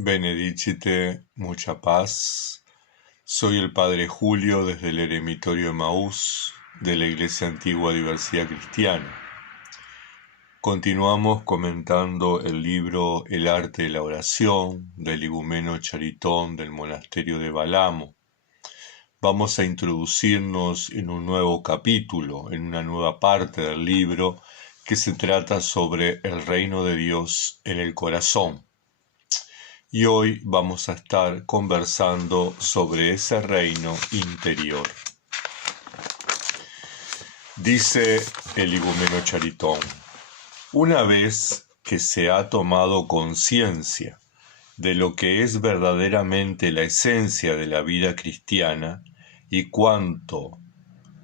Benedicite, mucha paz. Soy el Padre Julio desde el Eremitorio Emaús de la Iglesia Antigua Diversidad Cristiana. Continuamos comentando el libro El arte de la oración del igumeno Charitón del monasterio de Balamo. Vamos a introducirnos en un nuevo capítulo, en una nueva parte del libro que se trata sobre el reino de Dios en el corazón. Y hoy vamos a estar conversando sobre ese reino interior. Dice el igumeno Charitón: una vez que se ha tomado conciencia de lo que es verdaderamente la esencia de la vida cristiana y cuánto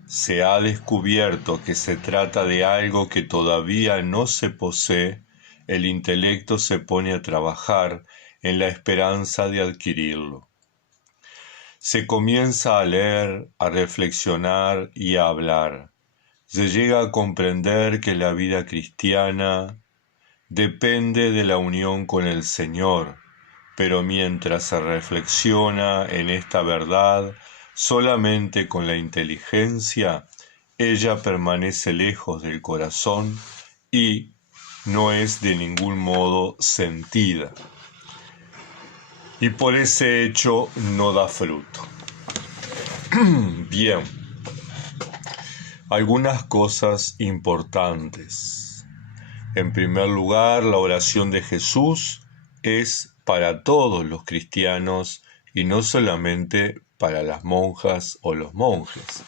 se ha descubierto que se trata de algo que todavía no se posee, el intelecto se pone a trabajar en la esperanza de adquirirlo. Se comienza a leer, a reflexionar y a hablar. Se llega a comprender que la vida cristiana depende de la unión con el Señor, pero mientras se reflexiona en esta verdad solamente con la inteligencia, ella permanece lejos del corazón y no es de ningún modo sentida. Y por ese hecho no da fruto. Bien, algunas cosas importantes. En primer lugar, la oración de Jesús es para todos los cristianos y no solamente para las monjas o los monjes.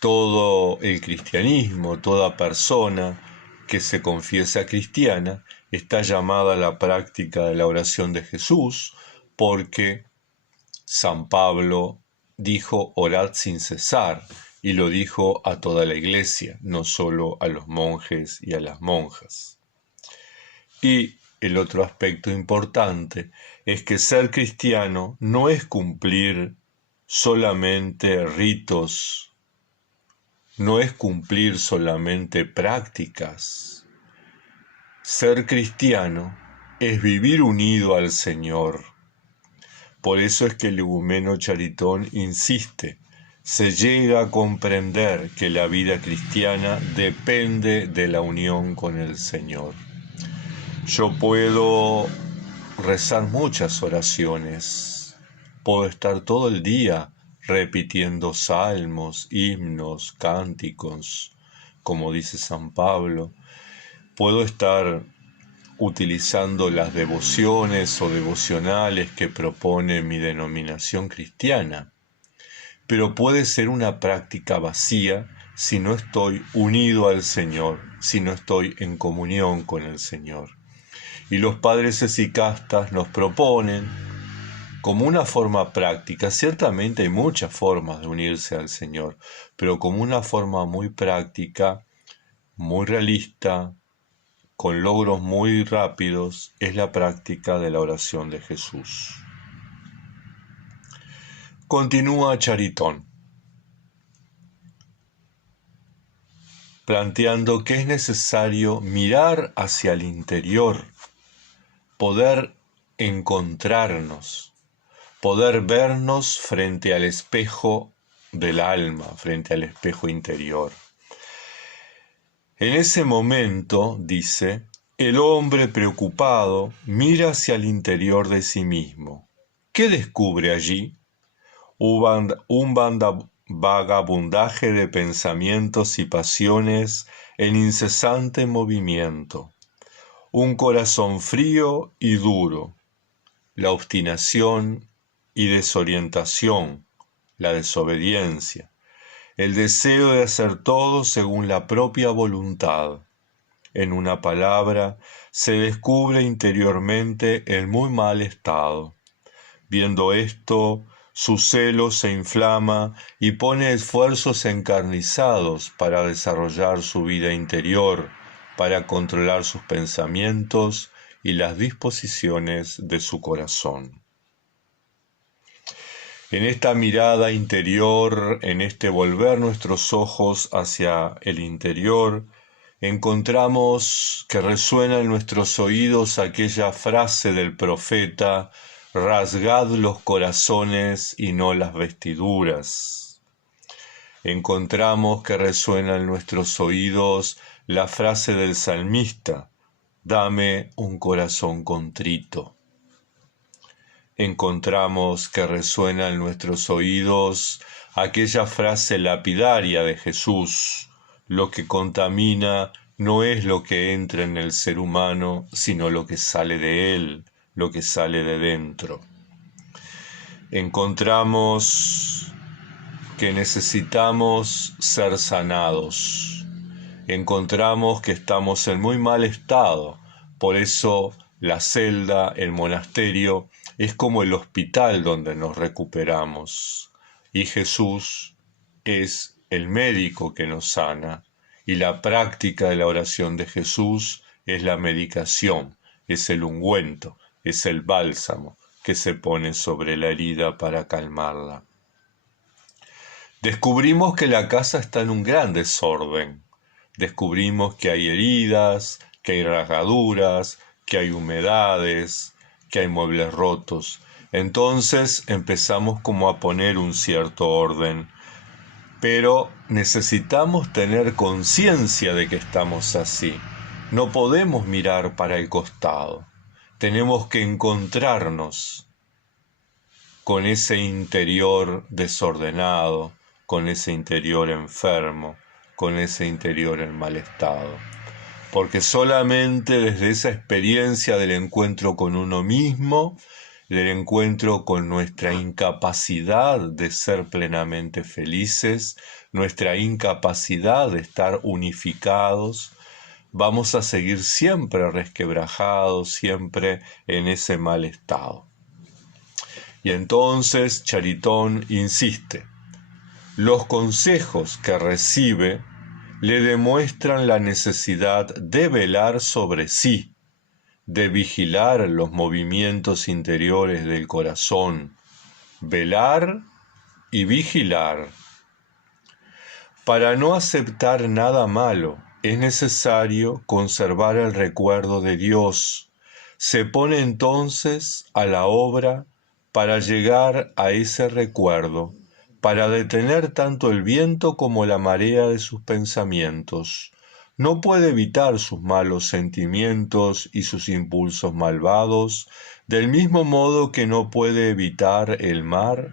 Todo el cristianismo, toda persona que se confiesa cristiana está llamada a la práctica de la oración de Jesús, porque San Pablo dijo orad sin cesar, y lo dijo a toda la iglesia, no solo a los monjes y a las monjas. Y el otro aspecto importante es que ser cristiano no es cumplir solamente ritos, no es cumplir solamente prácticas. Ser cristiano es vivir unido al Señor. Por eso es que el igumeno Charitón insiste, se llega a comprender que la vida cristiana depende de la unión con el Señor. Yo puedo rezar muchas oraciones, puedo estar todo el día repitiendo salmos, himnos, cánticos, como dice San Pablo, puedo estar utilizando las devociones o devocionales que propone mi denominación cristiana, pero puede ser una práctica vacía si no estoy unido al Señor, si no estoy en comunión con el Señor. Y los padres esicastas nos proponen, como una forma práctica, ciertamente hay muchas formas de unirse al Señor, pero como una forma muy práctica, muy realista, con logros muy rápidos, es la práctica de la oración de Jesús. Continúa Charitón, planteando que es necesario mirar hacia el interior, poder encontrarnos, poder vernos frente al espejo del alma, frente al espejo interior. En ese momento, dice, el hombre preocupado mira hacia el interior de sí mismo. ¿Qué descubre allí? Un vagabundaje de pensamientos y pasiones en incesante movimiento, un corazón frío y duro, la obstinación y desorientación, la desobediencia, el deseo de hacer todo según la propia voluntad. En una palabra, se descubre interiormente el muy mal estado. Viendo esto, su celo se inflama y pone esfuerzos encarnizados para desarrollar su vida interior, para controlar sus pensamientos y las disposiciones de su corazón. En esta mirada interior, en este volver nuestros ojos hacia el interior, encontramos que resuena en nuestros oídos aquella frase del profeta: rasgad los corazones y no las vestiduras. Encontramos que resuena en nuestros oídos la frase del salmista: dame un corazón contrito. Encontramos que resuena en nuestros oídos aquella frase lapidaria de Jesús: lo que contamina no es lo que entra en el ser humano, sino lo que sale de él, lo que sale de dentro. Encontramos que necesitamos ser sanados. Encontramos que estamos en muy mal estado. Por eso la celda, el monasterio, es como el hospital donde nos recuperamos. Y Jesús es el médico que nos sana. Y la práctica de la oración de Jesús es la medicación, es el ungüento, es el bálsamo que se pone sobre la herida para calmarla. Descubrimos que la casa está en un gran desorden. Descubrimos que hay heridas, que hay rasgaduras, que hay humedades, que hay muebles rotos. Entonces empezamos como a poner un cierto orden. Pero necesitamos tener conciencia de que estamos así. No podemos mirar para el costado. Tenemos que encontrarnos con ese interior desordenado, con ese interior enfermo, con ese interior en mal estado. Porque solamente desde esa experiencia del encuentro con uno mismo, del encuentro con nuestra incapacidad de ser plenamente felices, nuestra incapacidad de estar unificados, vamos a seguir siempre resquebrajados, siempre en ese mal estado. Y entonces Charitón insiste: los consejos que recibe le demuestran la necesidad de velar sobre sí, de vigilar los movimientos interiores del corazón, velar y vigilar. Para no aceptar nada malo, es necesario conservar el recuerdo de Dios. Se pone entonces a la obra para llegar a ese recuerdo, para detener tanto el viento como la marea de sus pensamientos. No puede evitar sus malos sentimientos y sus impulsos malvados, del mismo modo que no puede evitar el mar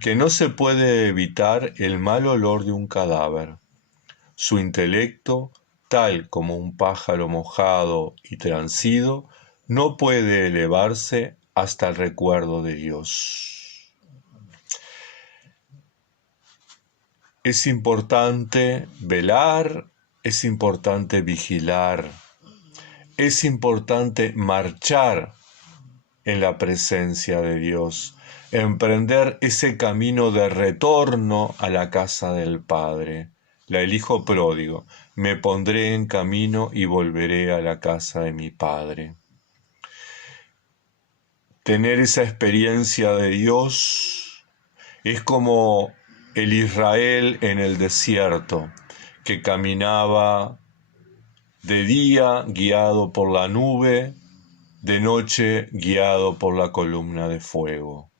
que no se puede evitar el mal olor de un cadáver. Su intelecto, tal como un pájaro mojado y transido, no puede elevarse hasta el recuerdo de Dios. Es importante velar, es importante vigilar, es importante marchar en la presencia de Dios, emprender ese camino de retorno a la casa del Padre. El hijo pródigo: me pondré en camino y volveré a la casa de mi Padre. Tener esa experiencia de Dios es como el Israel en el desierto, que caminaba de día guiado por la nube, de noche guiado por la columna de fuego.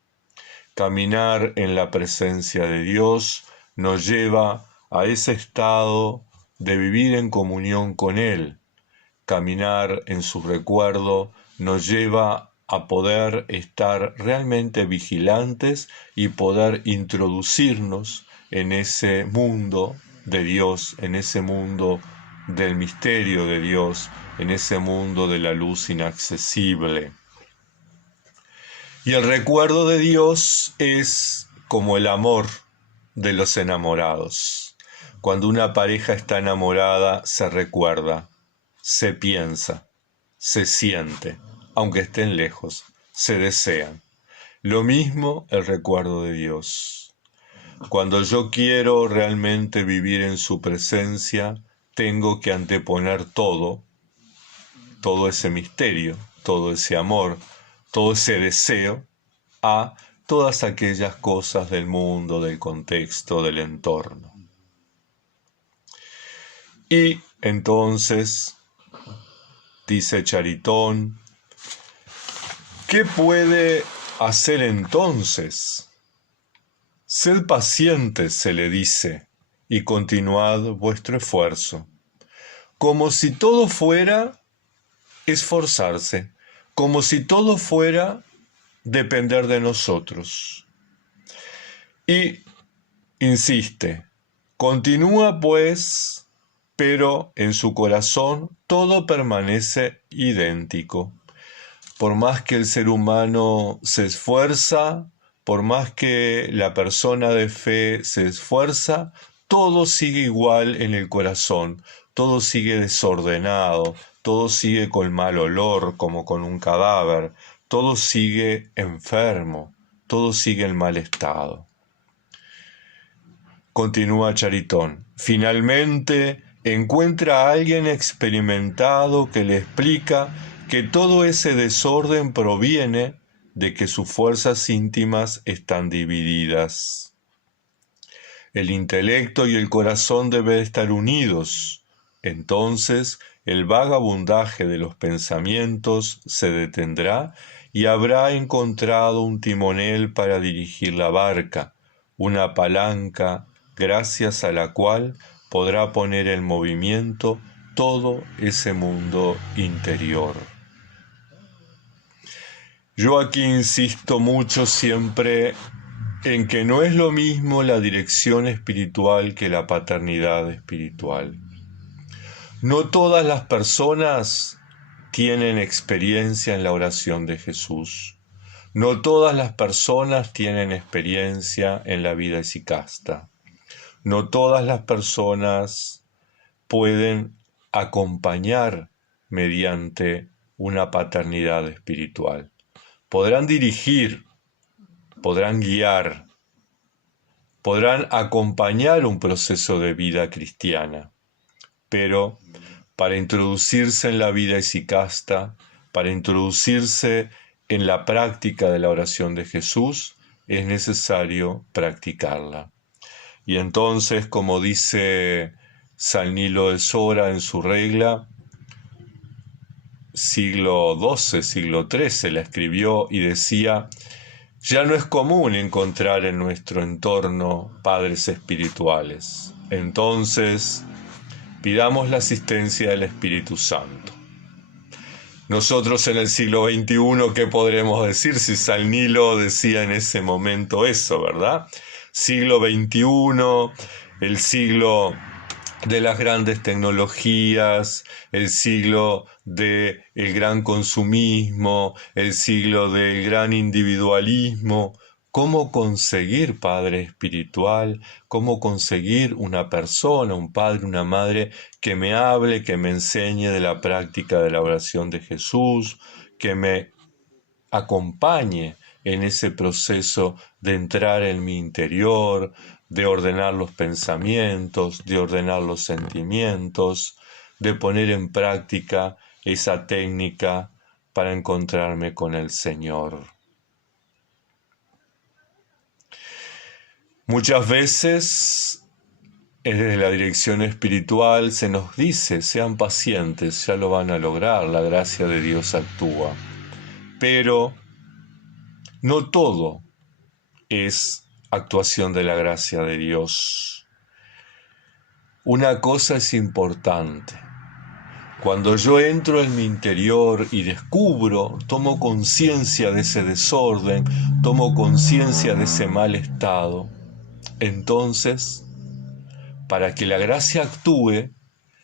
Caminar en la presencia de Dios nos lleva a ese estado de vivir en comunión con Él. Caminar en su recuerdo nos lleva a poder estar realmente vigilantes y poder introducirnos en ese mundo de Dios, en ese mundo del misterio de Dios, en ese mundo de la luz inaccesible. Y el recuerdo de Dios es como el amor de los enamorados. Cuando una pareja está enamorada, se recuerda, se piensa, se siente, aunque estén lejos, se desean. Lo mismo el recuerdo de Dios. Cuando yo quiero realmente vivir en su presencia, tengo que anteponer todo ese misterio, todo ese amor, todo ese deseo a todas aquellas cosas del mundo, del contexto, del entorno. Y entonces, dice Charitón, ¿qué puede hacer entonces? Sed pacientes, se le dice, y continuad vuestro esfuerzo, como si todo fuera esforzarse, como si todo fuera depender de nosotros. Y insiste, continúa pues, pero en su corazón todo permanece idéntico. Por más que el ser humano se esfuerza, por más que la persona de fe se esfuerza, todo sigue igual en el corazón, todo sigue desordenado, todo sigue con mal olor como con un cadáver, todo sigue enfermo, todo sigue en mal estado. Continúa Charitón. Finalmente encuentra a alguien experimentado que le explica que todo ese desorden proviene de que sus fuerzas íntimas están divididas. El intelecto y el corazón deben estar unidos. Entonces el vagabundaje de los pensamientos se detendrá y habrá encontrado un timonel para dirigir la barca, una palanca gracias a la cual podrá poner en movimiento todo ese mundo interior. Yo aquí insisto mucho siempre en que no es lo mismo la dirección espiritual que la paternidad espiritual. No todas las personas tienen experiencia en la oración de Jesús. No todas las personas tienen experiencia en la vida esicasta. No todas las personas pueden acompañar mediante una paternidad espiritual. Podrán dirigir, podrán guiar, podrán acompañar un proceso de vida cristiana, pero para introducirse en la vida esicasta, para introducirse en la práctica de la oración de Jesús, es necesario practicarla. Y entonces, como dice San Nilo de Sora en su regla, siglo XII, siglo XIII, la escribió y decía: ya no es común encontrar en nuestro entorno padres espirituales. Entonces, pidamos la asistencia del Espíritu Santo. Nosotros en el siglo XXI, ¿qué podremos decir si San Nilo decía en ese momento eso, verdad? Siglo XXI, el siglo de las grandes tecnologías, el siglo del gran consumismo, el siglo del gran individualismo. ¿Cómo conseguir padre espiritual? ¿Cómo conseguir una persona, un padre, una madre que me hable, que me enseñe de la práctica de la oración de Jesús, que me acompañe en ese proceso de entrar en mi interior, de ordenar los pensamientos, de ordenar los sentimientos, de poner en práctica esa técnica para encontrarme con el Señor? Muchas veces desde la dirección espiritual se nos dice: sean pacientes, ya lo van a lograr, la gracia de Dios actúa. Pero no todo es actuación de la gracia de Dios. Una cosa es importante. Cuando yo entro en mi interior y descubro, tomo conciencia de ese desorden, tomo conciencia de ese mal estado, entonces, para que la gracia actúe,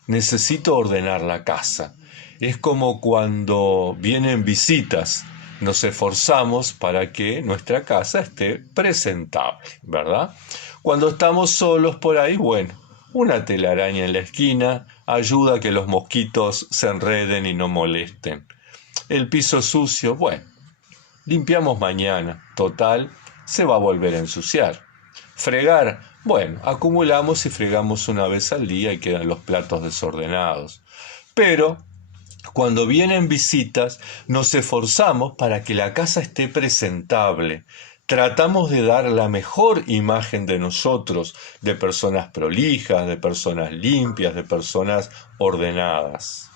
necesito ordenar la casa. Es como cuando vienen visitas, nos esforzamos para que nuestra casa esté presentable, ¿verdad? Cuando estamos solos por ahí, bueno, una telaraña en la esquina ayuda a que los mosquitos se enreden y no molesten. El piso sucio, bueno, limpiamos mañana, total, se va a volver a ensuciar. Fregar, bueno, acumulamos y fregamos una vez al día y quedan los platos desordenados. Pero cuando vienen visitas, nos esforzamos para que la casa esté presentable. Tratamos de dar la mejor imagen de nosotros, de personas prolijas, de personas limpias, de personas ordenadas,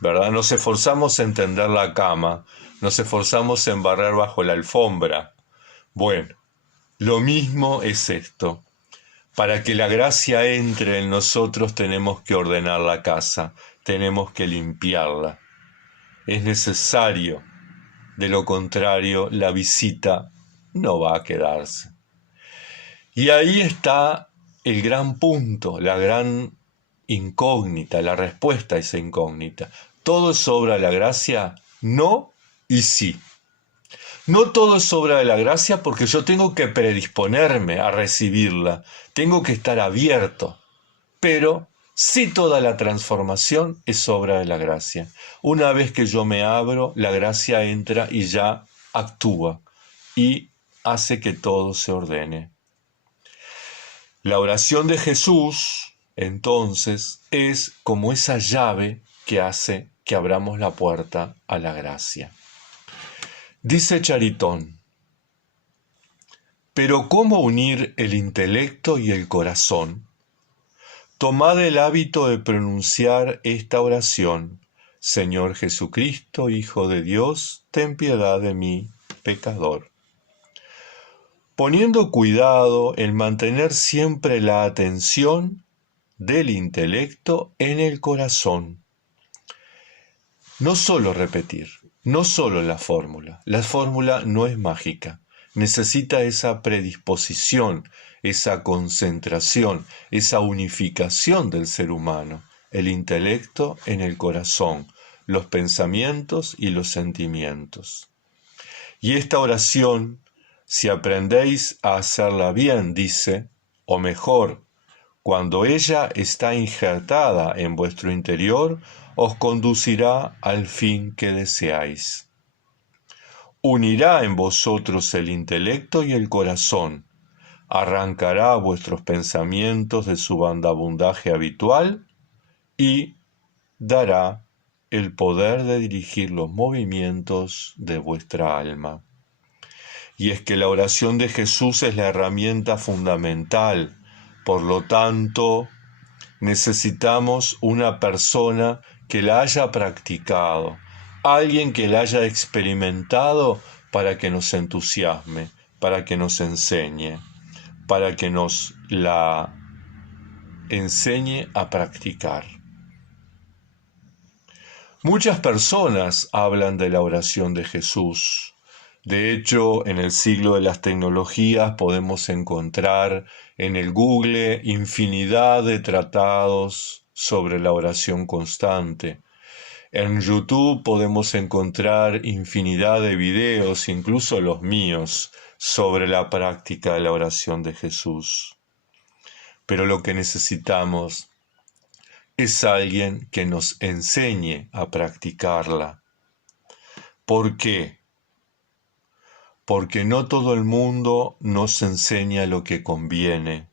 ¿verdad? Nos esforzamos en tender la cama, nos esforzamos en barrer bajo la alfombra. Bueno, lo mismo es esto. Para que la gracia entre en nosotros tenemos que ordenar la casa, tenemos que limpiarla. Es necesario, de lo contrario, la visita no va a quedarse. Y ahí está el gran punto, la gran incógnita, la respuesta a esa incógnita. ¿Todo es obra de la gracia? No y sí. No todo es obra de la gracia porque yo tengo que predisponerme a recibirla, tengo que estar abierto, pero sí toda la transformación es obra de la gracia. Una vez que yo me abro, la gracia entra y ya actúa y hace que todo se ordene. La oración de Jesús, entonces, es como esa llave que hace que abramos la puerta a la gracia. Dice Charitón, pero ¿cómo unir el intelecto y el corazón? Tomad el hábito de pronunciar esta oración. Señor Jesucristo, Hijo de Dios, ten piedad de mí, pecador. Poniendo cuidado en mantener siempre la atención del intelecto en el corazón. No solo repetir, no solo la fórmula no es mágica, necesita esa predisposición, esa concentración, esa unificación del ser humano, el intelecto en el corazón, los pensamientos y los sentimientos. Y esta oración, si aprendéis a hacerla bien, dice, o mejor, cuando ella está injertada en vuestro interior, os conducirá al fin que deseáis. Unirá en vosotros el intelecto y el corazón, arrancará vuestros pensamientos de su vagabundaje habitual y dará el poder de dirigir los movimientos de vuestra alma. Y es que la oración de Jesús es la herramienta fundamental, por lo tanto, necesitamos una persona que la haya practicado, alguien que la haya experimentado para que nos entusiasme, para que nos enseñe, para que nos la enseñe a practicar. Muchas personas hablan de la oración de Jesús. De hecho, en el siglo de las tecnologías podemos encontrar en el Google infinidad de tratados sobre la oración constante. En YouTube podemos encontrar infinidad de videos, incluso los míos, sobre la práctica de la oración de Jesús. Pero lo que necesitamos es alguien que nos enseñe a practicarla. ¿Por qué? Porque no todo el mundo nos enseña lo que conviene.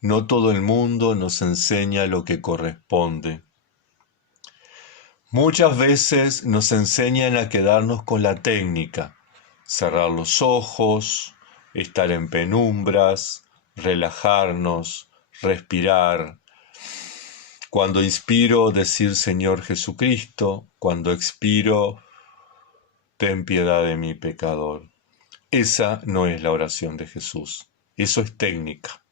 No todo el mundo nos enseña lo que corresponde. Muchas veces nos enseñan a quedarnos con la técnica, cerrar los ojos, estar en penumbras, relajarnos, respirar. Cuando inspiro, decir Señor Jesucristo, cuando expiro, ten piedad de mí, pecador. Esa no es la oración de Jesús, eso es técnica.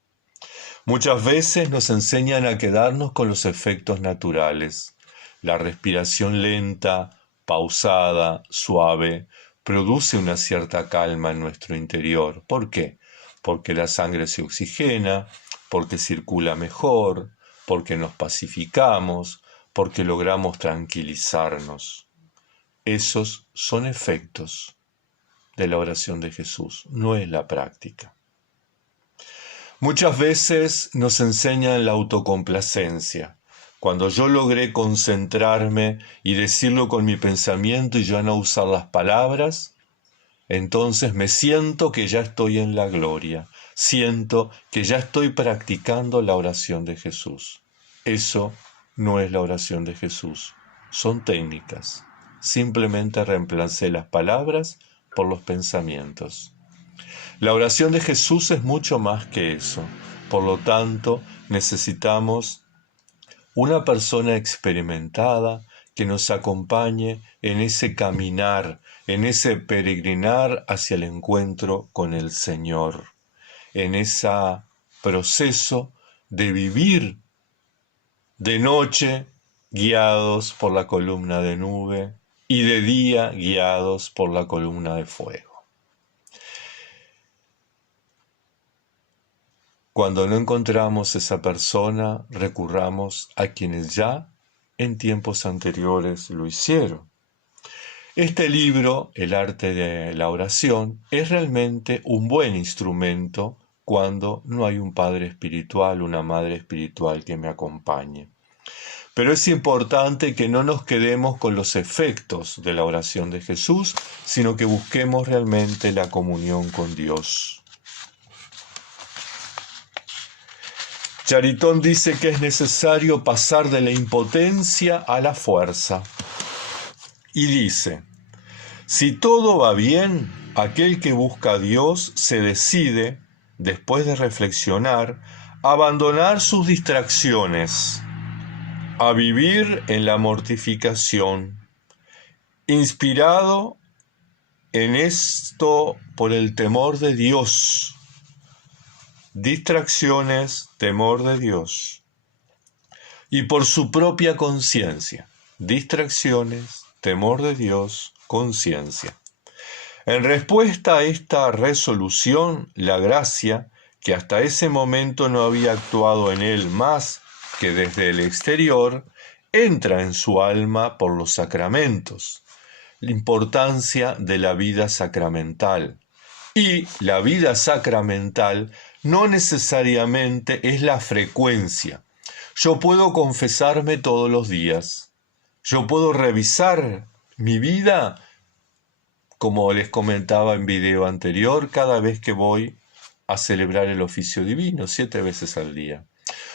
Muchas veces nos enseñan a quedarnos con los efectos naturales. La respiración lenta, pausada, suave, produce una cierta calma en nuestro interior. ¿Por qué? Porque la sangre se oxigena, porque circula mejor, porque nos pacificamos, porque logramos tranquilizarnos. Esos son efectos de la oración de Jesús, no es la práctica. Muchas veces nos enseñan la autocomplacencia. Cuando yo logré concentrarme y decirlo con mi pensamiento y ya no usar las palabras, entonces me siento que ya estoy en la gloria, siento que ya estoy practicando la oración de Jesús. Eso no es la oración de Jesús, son técnicas. Simplemente reemplacé las palabras por los pensamientos. La oración de Jesús es mucho más que eso. Por lo tanto, necesitamos una persona experimentada que nos acompañe en ese caminar, en ese peregrinar hacia el encuentro con el Señor, en ese proceso de vivir de noche guiados por la columna de nube y de día guiados por la columna de fuego. Cuando no encontramos esa persona, recurramos a quienes ya en tiempos anteriores lo hicieron. Este libro, El arte de la oración, es realmente un buen instrumento cuando no hay un padre espiritual, una madre espiritual que me acompañe. Pero es importante que no nos quedemos con los efectos de la oración de Jesús, sino que busquemos realmente la comunión con Dios. Charitón dice que es necesario pasar de la impotencia a la fuerza. Y dice, si todo va bien, aquel que busca a Dios se decide, después de reflexionar, a abandonar sus distracciones, a vivir en la mortificación, inspirado en esto por el temor de Dios. Distracciones, temor de Dios. Y por su propia conciencia. Distracciones, temor de Dios, conciencia. En respuesta a esta resolución, la gracia, que hasta ese momento no había actuado en él más que desde el exterior, entra en su alma por los sacramentos. La importancia de la vida sacramental. Y la vida sacramental no necesariamente es la frecuencia. Yo puedo confesarme todos los días. Yo puedo revisar mi vida, como les comentaba en video anterior, cada vez que voy a celebrar el oficio divino, 7 veces al día.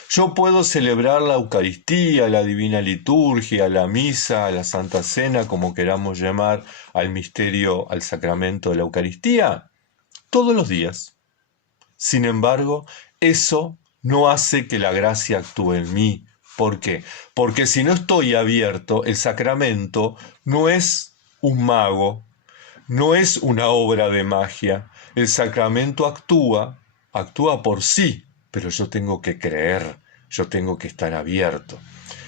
Yo puedo celebrar la Eucaristía, la Divina Liturgia, la Misa, la Santa Cena, como queramos llamar al misterio, al sacramento de la Eucaristía, todos los días. Sin embargo, eso no hace que la gracia actúe en mí. ¿Por qué? Porque si no estoy abierto, el sacramento no es un mago, no es una obra de magia. El sacramento actúa por sí, pero yo tengo que creer, yo tengo que estar abierto.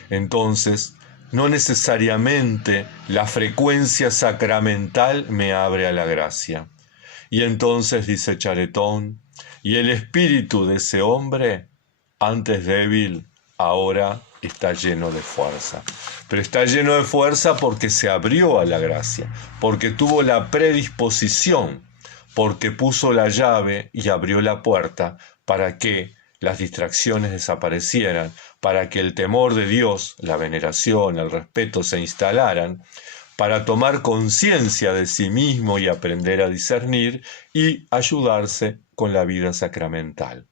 Entonces, no necesariamente la frecuencia sacramental me abre a la gracia. Y entonces, dice Charetón, y el espíritu de ese hombre, antes débil, ahora está lleno de fuerza. Pero está lleno de fuerza porque se abrió a la gracia, porque tuvo la predisposición, porque puso la llave y abrió la puerta para que las distracciones desaparecieran, para que el temor de Dios, la veneración, el respeto se instalaran, para tomar conciencia de sí mismo y aprender a discernir y ayudarse con la vida sacramental.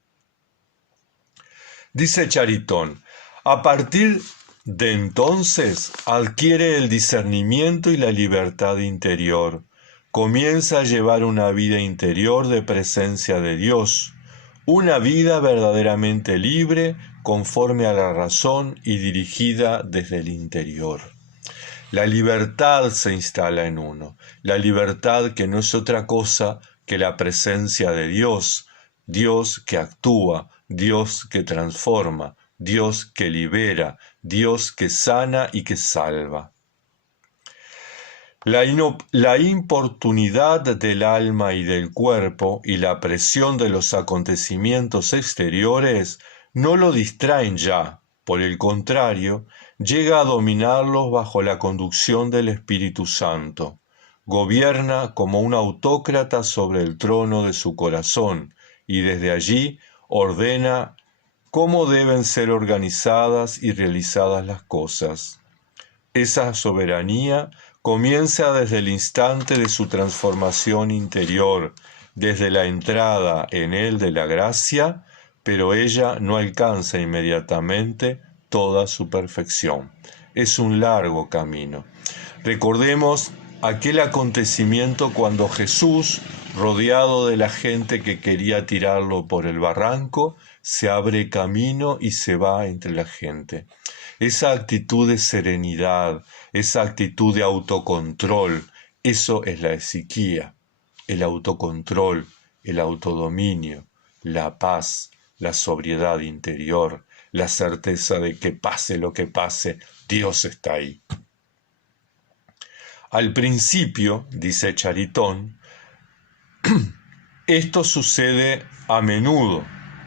Dice Charitón, a partir de entonces adquiere el discernimiento y la libertad interior, comienza a llevar una vida interior de presencia de Dios, una vida verdaderamente libre, conforme a la razón y dirigida desde el interior. La libertad se instala en uno, la libertad que no es otra cosa que la presencia de Dios, Dios que actúa, Dios que transforma, Dios que libera, Dios que sana y que salva. La importunidad del alma y del cuerpo y la presión de los acontecimientos exteriores no lo distraen ya, por el contrario, llega a dominarlos bajo la conducción del Espíritu Santo. Gobierna como un autócrata sobre el trono de su corazón y desde allí ordena cómo deben ser organizadas y realizadas las cosas. Esa soberanía comienza desde el instante de su transformación interior, desde la entrada en él de la gracia, pero ella no alcanza inmediatamente toda su perfección. Es un largo camino. Recordemos aquel acontecimiento cuando Jesús rodeado de la gente que quería tirarlo por el barranco, se abre camino y se va entre la gente. Esa actitud de serenidad, esa actitud de autocontrol, eso es la eziquía, el autocontrol, el autodominio, la paz, la sobriedad interior, la certeza de que pase lo que pase, Dios está ahí. Al principio, dice Charitón, esto sucede a menudo,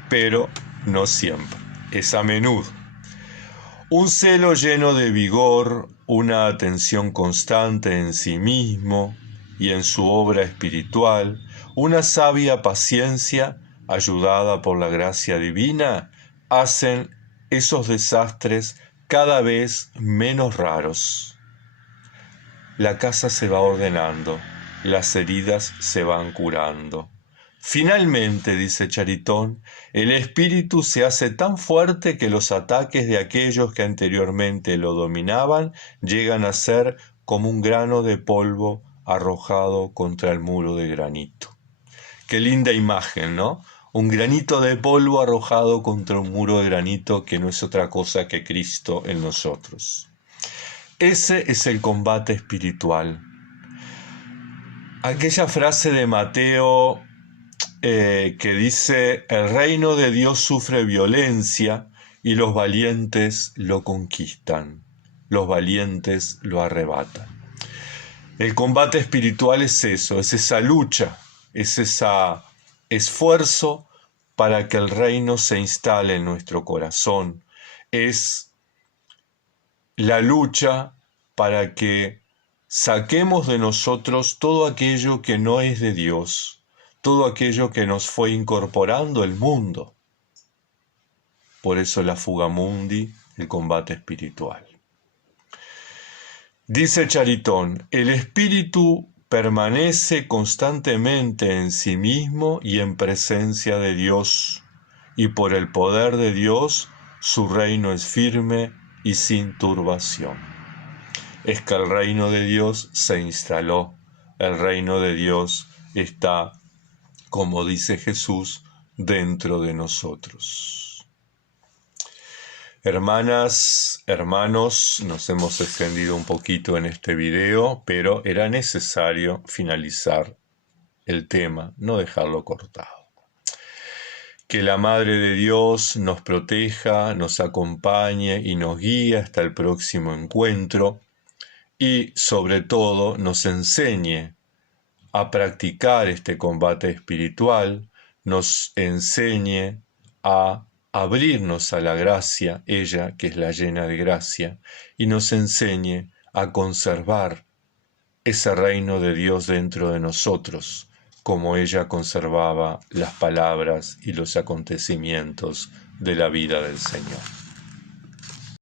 pero no siempre, es a menudo. Un celo lleno de vigor, una atención constante en sí mismo y en su obra espiritual, una sabia paciencia, ayudada por la gracia divina, hacen esos desastres cada vez menos raros. La casa se va ordenando, las heridas se van curando. Finalmente, dice Charitón, el espíritu se hace tan fuerte que los ataques de aquellos que anteriormente lo dominaban llegan a ser como un grano de polvo arrojado contra el muro de granito. Qué linda imagen, ¿no? Un granito de polvo arrojado contra un muro de granito que no es otra cosa que Cristo en nosotros. Ese es el combate espiritual. Aquella frase de Mateo que dice: el reino de Dios sufre violencia y los valientes lo conquistan, los valientes lo arrebatan. El combate espiritual es eso, es esa lucha, es ese esfuerzo para que el reino se instale en nuestro corazón, es la lucha para que saquemos de nosotros todo aquello que no es de Dios, todo aquello que nos fue incorporando el mundo. Por eso la fuga mundi, el combate espiritual. Dice Charitón, el espíritu permanece constantemente en sí mismo y en presencia de Dios, y por el poder de Dios su reino es firme y sin turbación. Es que el reino de Dios se instaló, el reino de Dios está, como dice Jesús, dentro de nosotros. Hermanas, hermanos, nos hemos extendido un poquito en este video, pero era necesario finalizar el tema, no dejarlo cortado. Que la Madre de Dios nos proteja, nos acompañe y nos guíe hasta el próximo encuentro y, sobre todo, nos enseñe a practicar este combate espiritual, nos enseñe a abrirnos a la gracia, ella que es la llena de gracia, y nos enseñe a conservar ese reino de Dios dentro de nosotros, como ella conservaba las palabras y los acontecimientos de la vida del Señor.